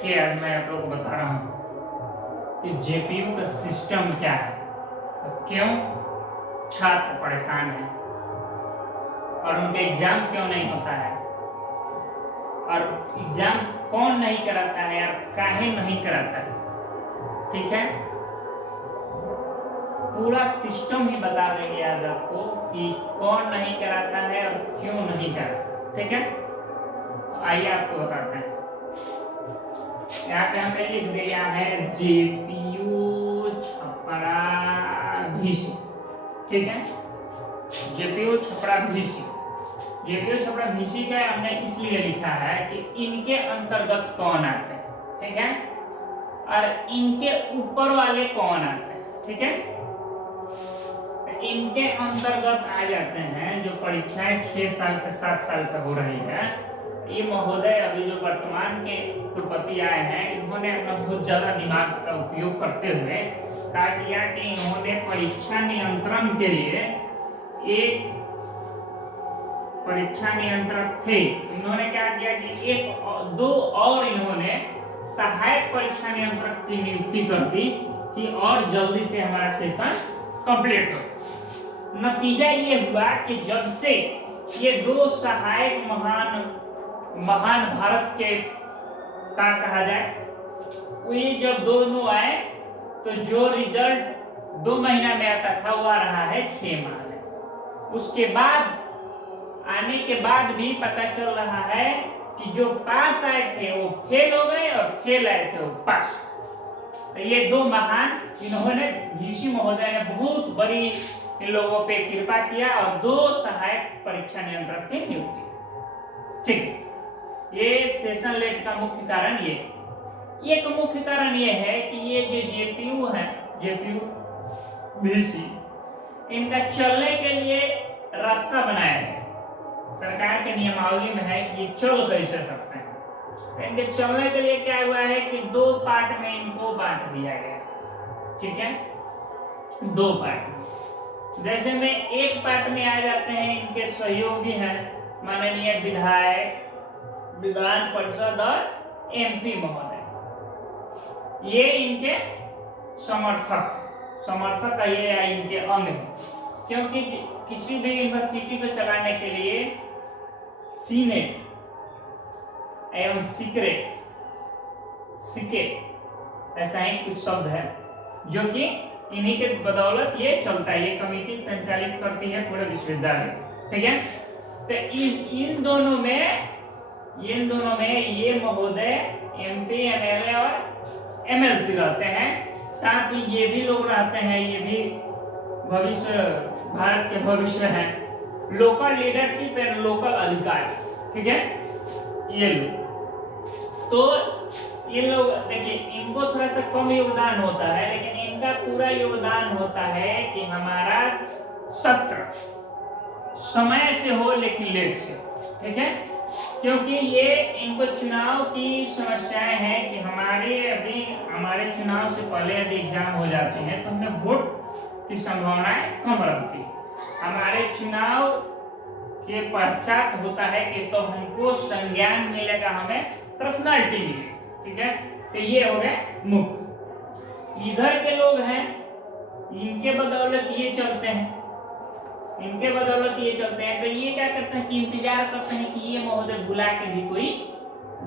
देखिए आज मैं आप लोगों को बता रहा हूँ कि जेपीयू का सिस्टम क्या है, क्यों छात्र परेशान है और उनका एग्जाम क्यों नहीं होता है, और एग्जाम कौन नहीं कराता है और काहे नहीं कराता है। ठीक है, पूरा सिस्टम ही बता देंगे आज आपको कि कौन नहीं कराता है और क्यों नहीं कराता। ठीक है, तो आइए आपको बताते हैं। यहाँ पे हमने लिख दिया है जेपीयू छपरा भीसी। ठीक है, JPU Chhapra VC. JPU Chhapra VC का हमने इसलिए लिखा है कि इनके अंतर्गत कौन आते हैं। ठीक है, और इनके ऊपर वाले कौन आते हैं। ठीक है, इनके अंतर्गत आ जाते हैं जो परीक्षाएं 6 साल पे 7 साल पे हो रही है। ये महोदय अभी जो वर्तमान के कुलपति आए हैं, इन्होंने अपना बहुत ज्यादा दिमाग का उपयोग करते हुए कहा किया कि इन्होंने परीक्षा नियंत्रण के लिए एक परीक्षा नियंत्रक थे, इन्होंने क्या किया कि दो और इन्होंने सहायक परीक्षा नियंत्रक की नियुक्ति कर दी कि और जल्दी से हमारा सेशन कंप्लीट हो। नतीजा ये हुआ कि जब से ये दो सहायक महान भारत के का कहा जाए, ये जब दोनों आए तो जो रिजल्ट 2 महीना में आता था वो आ रहा है 6 माह में। उसके बाद आने के बाद भी पता चल रहा है कि जो पास आए थे वो फेल हो गए और फेल आए थे वो पास। तो ये दो महान, इन्होंने भीसी महोदय ने बहुत बड़ी इन लोगों पे कृपा किया और 2 सहायक परीक्षा नियंत्रक की नियुक्ति। ठीक, ये सेशन लेट का मुख्य कारण ये। एक मुख्य कारण ये है कि ये जो जेपीयू है, जेपीयू भीसी, इनका चलने के लिए रास्ता बनाया गया। सरकार के नियमावली में है कि ये चल कैसे सकते हैं। इनके चलने के लिए क्या हुआ है कि 2 पार्ट में इनको बांट दिया गया। ठीक है, 2 पार्ट में। जैसे में एक पार्ट में आ जाते हैं इनके सहयोगी हैं माननीय विधायक, विधान परिषद और एमपी महोदय। ये इनके समर्थक का ये इनके अंग है, क्योंकि किसी भी यूनिवर्सिटी को चलाने के लिए सीनेट एवं सीकेट ऐसा ही कुछ शब्द है जो कि इन्हीं के बदौलत ये चलता है। ये कमेटी संचालित करती है पूरे विश्वविद्यालय। ठीक है, तो इन दोनों में ये महोदय एमपी, एमएलए और एमएलसी रहते हैं। साथ ही ये भी लोग रहते हैं, ये भी भविष्य, भारत के भविष्य हैं। लोकल लीडरशिप एंड लोकल अधिकारी। ठीक है, ये लोग तो ये लोग देखिए, इनको थोड़ा सा कम योगदान होता है, लेकिन इनका पूरा योगदान होता है कि हमारा सत्र समय से हो लेकिन लेट से। ठीक है, क्योंकि ये इनको चुनाव की समस्याएं हैं कि हमारे चुनाव से पहले यदि एग्जाम हो जाते हैं तो हमें वोट की संभावनाएं कम रहती है। हमारे चुनाव के पश्चात होता है कि तो हमको संज्ञान मिलेगा, हमें पर्सनालिटी मिलेगी। ठीक है, तो ये हो गए मुख्य। इधर के लोग हैं, इनके बदौलत ये चलते हैं, तो ये क्या करते हैं कि इंतजार करते हैं कि ये महोदय बुला के भी कोई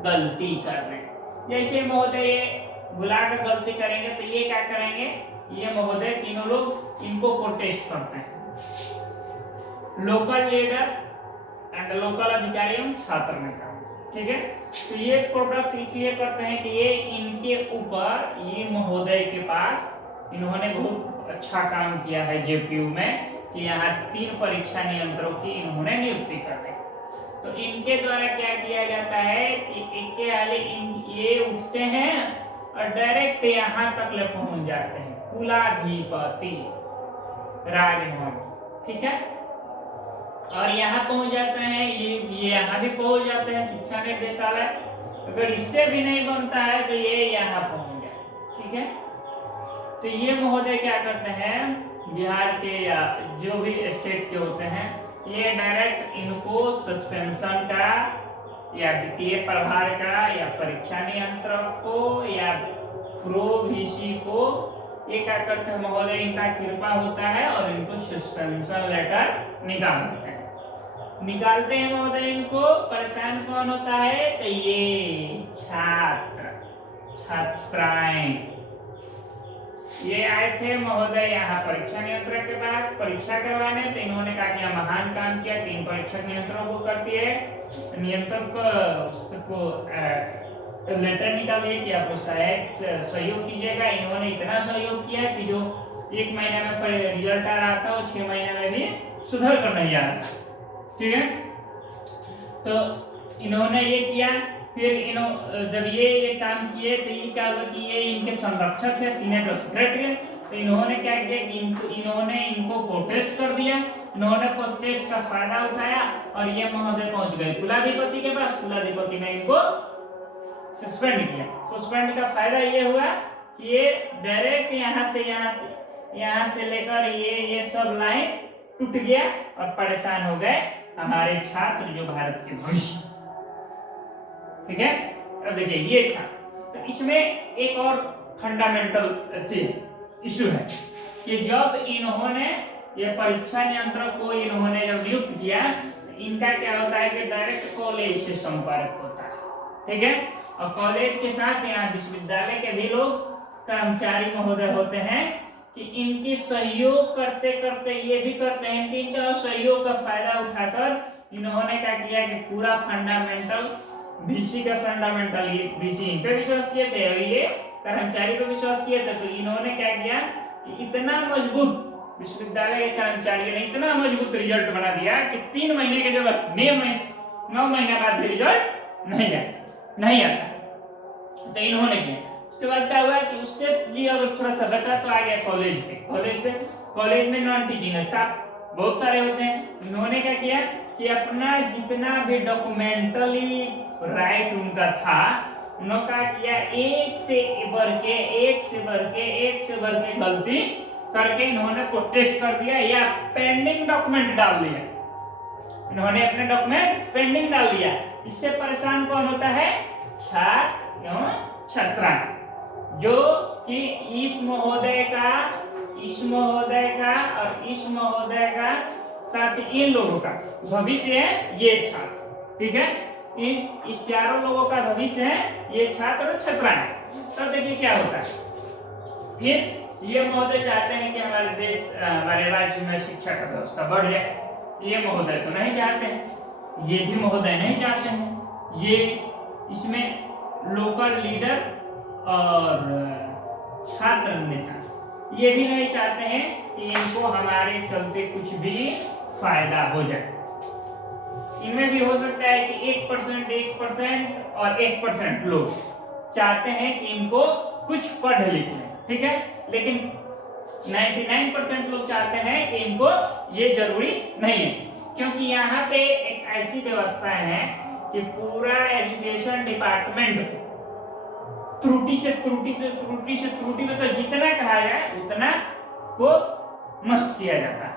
गलती कर रहे हैं। जैसे महोदय ये बुला कर गलती करेंगे तो ये क्या करेंगे, ये महोदय तीनों लोग इनको प्रोटेस्ट करते हैं। लोकल लीडर एंड लोकल अधिकारी एवं छात्र नेता। ठीक है, तो ये प्रोडक्ट इसलिए करते हैं कि ये इनके ऊपर, ये महोदय के पास इन्होंने बहुत अच्छा काम किया है जेपीयू में कि यहाँ 3 परीक्षा नियंत्रकों की इन्होंने नियुक्ति कर दी। तो इनके द्वारा क्या किया जाता है कि इनके वाले ये उठते हैं और डायरेक्ट यहाँ तक ले पहुंच जाते हैं, कुलाधिपति राजभवन। ठीक है, और यहाँ पहुंच जाते हैं, ये यहाँ भी पहुंच जाते हैं शिक्षा निर्देशालय। अगर इससे भी नहीं बनता है तो ये यहाँ पहुंच जाए। ठीक है, तो ये महोदय क्या करते हैं, बिहार के या जो भी स्टेट के होते हैं, ये डायरेक्ट इनको सस्पेंशन का या वित्तीय प्रभार का या परीक्षा नियंत्रक को या प्रो वीसी को ये क्या करते हैं महोदय, इनका कृपा होता है और इनको सस्पेंशन लेटर निकालते हैं महोदय। इनको परेशान कौन होता है, तो ये छात्राएं ये आए थे महोदय यहाँ परीक्षा नियंत्रक के पास परीक्षा करवाने। तो इन्होंने कहा कि महान काम किया, 3 परीक्षा नियंत्रक को करती है, नियंत्रक को लेटर निकालिए कि आपको सहयोग कीजिएगा। इन्होंने इतना सहयोग किया कि जो 1 महीने में रिजल्ट आ रहा था वो 6 महीने में भी सुधर कर नहीं आ रहा था। ठीक है, तो इन्होंने ये किया। फिर जब ये काम किए तो ये क्या हुआ कि ये इनके संरक्षक है, सीनेट और सेक्रेटरी। तो इन्होंने क्या किया कि इन्होंने इनको प्रोटेस्ट कर दिया। इन्होंने प्रोटेस्ट का फायदा उठाया और ये महोदय पहुंच गए कुलाधिपति के पास। कुलाधिपति ने इनको सस्पेंड किया। सस्पेंड का फायदा ये हुआ कि ये डायरेक्ट यहाँ से लेकर ये सब लाइन टूट गया और परेशान हो गए हमारे छात्र जो भारत के भविष्य। ठीक है, अब देखिए ये था। तो इसमें एक और फंडामेंटल इशू है कि जब इन्होंने ये परीक्षा नियंत्रक को इन्होंने जब नियुक्त किया, इनका क्या होता है कि डायरेक्ट कॉलेज से संपर्क होता है। ठीक है, और कॉलेज के साथ यहाँ विश्वविद्यालय के भी लोग कर्मचारी महोदय होते हैं कि इनकी सहयोग करते करते ये भी करते हैं कि इनका सहयोग का फायदा उठाकर इन्होंने क्या किया कि पूरा फंडामेंटल बीसी का फंडामेंटल ये बीसी इन पे विश्वास किए थे और ये कर्मचारी पे विश्वास किए थे। तो इन्होंने क्या किया कि इतना मजबूत विश्वविद्यालय के कर्मचारियों ने इतना मजबूत रिजल्ट बना दिया कि 3 महीने के जगह 9 महीने बाद भी रिजल्ट नहीं आता। तो इन्होंने किया। उसके बाद क्या हुआ कि उससे जी अगर थोड़ा सा बचा तो आ गया कॉलेज में नॉन टीचिंग स्टाफ बहुत सारे होते हैं। इन्होंने क्या किया कि अपना जितना भी डॉक्यूमेंटली राइट उनका था उनका किया एक से बढ़ के गलती करके इन्होंने प्रोटेस्ट कर दिया या पेंडिंग डॉक्यूमेंट डाल दिया। इन्होंने अपने डॉक्यूमेंट पेंडिंग डाल दिया। इससे परेशान कौन होता है, छात्र एवं छात्रा, जो कि इस महोदय का और इस महोदय का साथ इन लोगों का भविष्य है ये छात्र। ठीक है, इन चारों लोगों का भविष्य है ये छात्र और छात्राएं। तब देखिए क्या होता है, फिर ये महोदय चाहते हैं कि हमारे राज्य में शिक्षा का व्यवस्था बढ़ जाए। ये महोदय तो नहीं चाहते हैं, ये भी महोदय नहीं चाहते हैं। ये इसमें लोकल लीडर और छात्र नेता ये भी नहीं चाहते हैं कि इनको हमारे चलते कुछ भी फायदा हो जाए। इनमें भी हो सकता है कि 1% और 1% लोग चाहते हैं कि इनको कुछ पढ़ लिख लें। ठीक है, लेकिन 99% लोग चाहते हैं कि इनको ये जरूरी नहीं है, क्योंकि यहाँ पे एक ऐसी व्यवस्था है कि पूरा एजुकेशन डिपार्टमेंट त्रुटि से त्रुटि मतलब जितना कहा जाए उतना को नष्ट किया जाता है।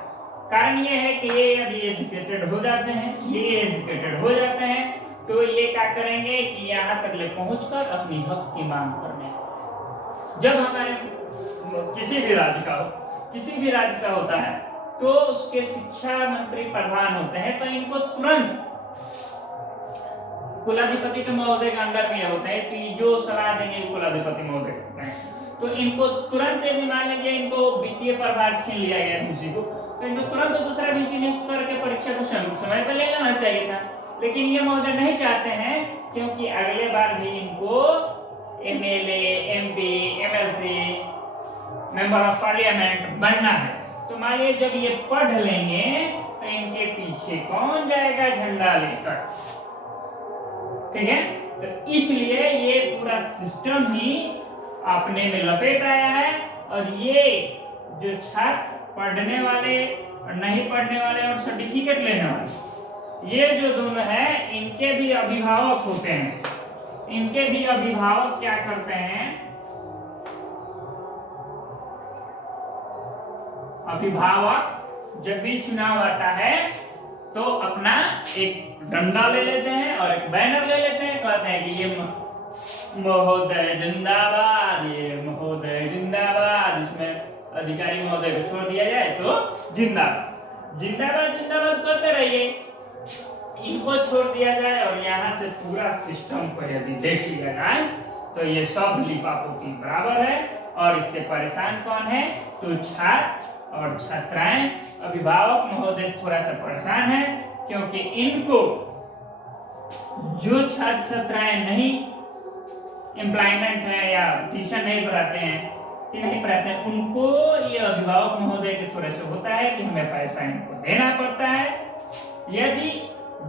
कारण ये है कि ये यदि एजुकेटेड हो जाते हैं तो ये क्या करेंगे कि यहाँ तक ले पहुंचकर अपनी हक की मांग करने। जब हमारे किसी भी राज्य का होता है तो उसके शिक्षा मंत्री प्रधान होते हैं, तो इनको तुरंत कुलाधिपति के महोदय के अंडर में होते हैं, तो जो सलाह देंगे कुलाधिपति महोदय करते हैं। तो इनको तुरंत यदि मान लीजिए इनको वित्तीय प्रभार छीन लिया गया बीसी को, तो इनको तुरंत दूसरा बीसी नियुक्त करके परीक्षा को समय पर ले लेना चाहिए था। लेकिन ये महोदय नहीं चाहते हैं, क्योंकि अगले बार भी इनको MLA, MP, MLC, member of parliament बनना है। तो मान लीजिए जब ये पढ़ लेंगे तो इनके पीछे कौन जाएगा झंडा लेकर। ठीक है, तो इसलिए ये पूरा सिस्टम ही अपने में लपेट आया है। और ये जो छात्र पढ़ने वाले और नहीं पढ़ने वाले और सर्टिफिकेट लेने वाले, ये जो दोनों है इनके भी अभिभावक होते हैं। इनके भी अभिभावक क्या करते हैं, अभिभावक जब भी चुनाव आता है तो अपना एक डंडा ले लेते हैं और एक बैनर ले लेते हैं, कहते हैं कि ये महोदय जिंदाबाद, ये महोदय जिंदाबाद, इसमें अधिकारी महोदय को छोड़ दिया जाए तो जिंदाबाद जिंदाबाद जिंदाबाद करते रहिए, इनको छोड़ दिया जाए और यहाँ से पूरा सिस्टम को यदि देख लिया जाए तो ये सब लिपापोती बराबर है। और इससे परेशान कौन है? तो छात्र और छात्राएं, अभिभावक महोदय थोड़ा सा परेशान है, क्योंकि इनको जो छात्र छात्राएं नहीं एम्प्लॉयमेंट है या ट्यूशन नहीं पढ़ाते हैं, उनको ये अभिभावक महोदय के थोड़े से होता है कि हमें पैसा इनको देना पड़ता है। यदि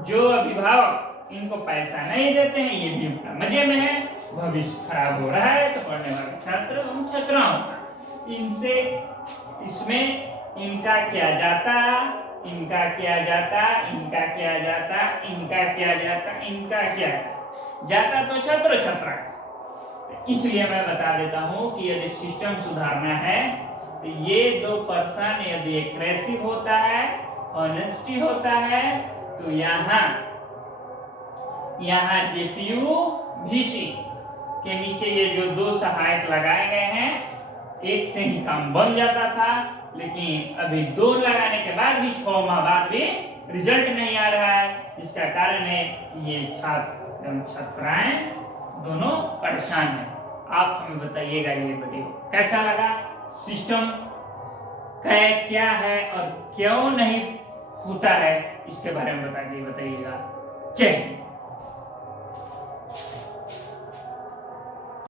जो अभिभावक इनको पैसा नहीं देते हैं, ये भी अपना मजे में है, भविष्य खराब हो रहा है, तो पढ़ने वाले छात्र एवं छात्राओं का इनसे इसमें इनका क्या जाता, इनका क्या जाता, इनका क्या जाता, इनका क्या जाता, इनका क्या जाता, तो छात्र छात्रा का। इसलिए मैं बता देता हूं कि यदि सिस्टम सुधारना है तो ये दो पर्सन यदि एग्रेसिव होता है, ऑनेस्टी होता है, तो यहाँ जेपीयू वीसी के नीचे ये जो दो सहायक लगाए गए हैं, एक से ही काम बन जाता था, लेकिन अभी दो लगाने के बाद भी 6 माह बाद भी रिजल्ट नहीं आ रहा है। इसका कारण है कि ये छात्र एवं छात्राएं दोनों परेशान हैं। आप हमें बताइएगा ये वीडियो कैसा लगा, सिस्टम क्या है और क्यों नहीं होता है, इसके बारे में बताइएगा। जय हिंद।